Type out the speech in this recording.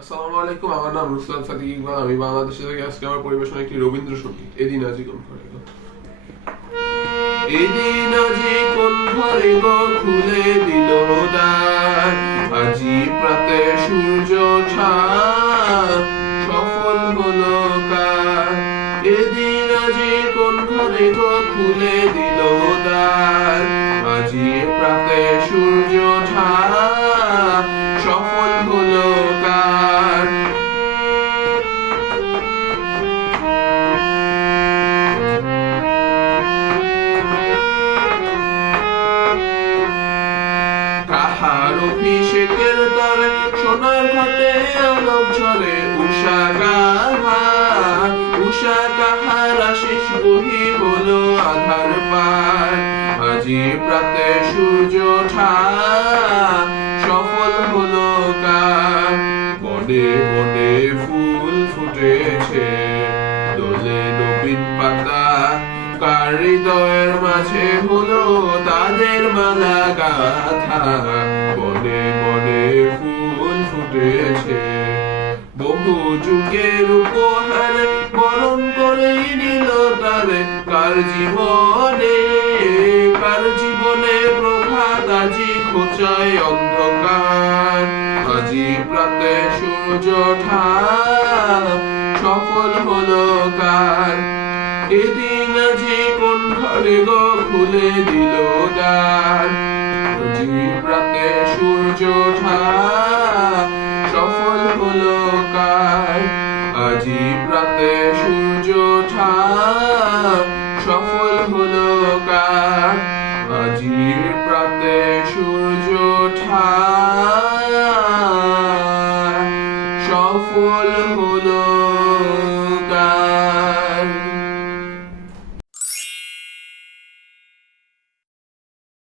আসসালামু আলাইকুম, আমার নাম রুসলান সাদিক ইকবাল। আমি বাংলাদেশে থেকে আজকে আমার পরিবেশনা একটি রবীন্দ্রসঙ্গীত। এদিন আজি কোন ঘরে গো, এদিন আজি কোন ঘরে গো, খুলে দিল দ্বার, আজি প্রাতে সূর্য ওঠা সফল হলো কার। এদিন আজি কোন ঘরে গো, খুলে দিল দ্বার, আজি প্রাতে সূর্য ওঠা সফল হলো কার। কাহার অভিষেকের তরে সোনার ঘাটে আলোক ঝরে, উষা কাহার আশিস বহি হলো আধার পার, আজি প্রাতে সূর্য ওঠা সফল হলো কার। বনে বনে ফুল ফুটেছে, দোলে নবীন পাতা, কার হৃদয়ের মাঝে হলো তাদের মালা গাথা। বনে বনে ফুল ফুটেছে, বহু যুগের উপহার বরণ করে নিল তারে, কার জীবনে প্রভাত আজি খোঁচায় অন্ধকার, আজি প্রাতে সূর্য ওঠা সফল হলো কার। এদিন আজি কোন ঘরে গো, খুলে দিল দ্বার, আজি প্রাতে সূর্য ওঠা সফল হলো কার, আজি প্রাতে সূর্য ওঠা সফল হলো কার, আজি প্রাতে সূর্য ওঠা সফল হলো